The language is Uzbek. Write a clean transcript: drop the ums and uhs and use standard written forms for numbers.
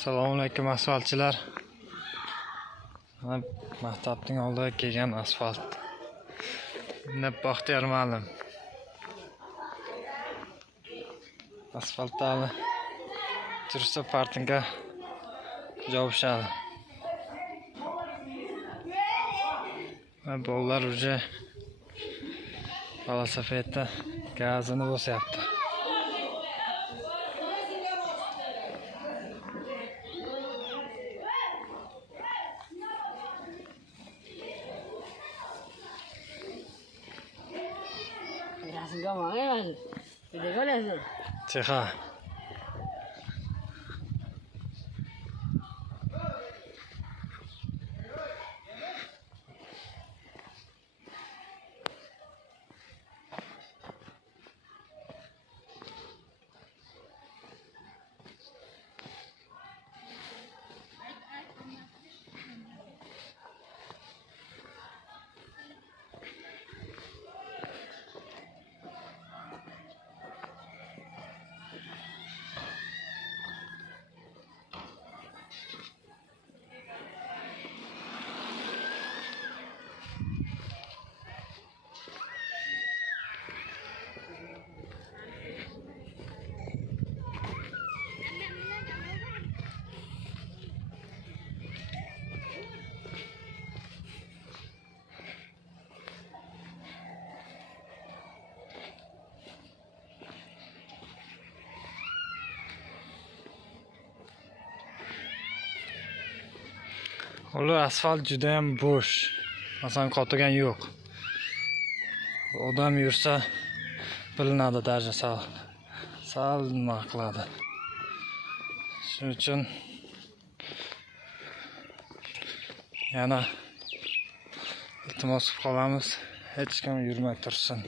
Assalomu alaykum asfaltchilar. Mana maktabning oldiga kelgan asfalt. Bunday Baxtiyor ma'lum. Asfaltda tursa partinga javoshadi. Bolalar уже velosipedda gazini bosyapti. Ceha. Ular asfalt juda ham bo'sh. Masalan, qotirgan yo'q. Odam yursa bilinadi darja sal nima qiladi. Shuning uchun yana iltimos qilib qolamiz, hech kim yurmay tursin.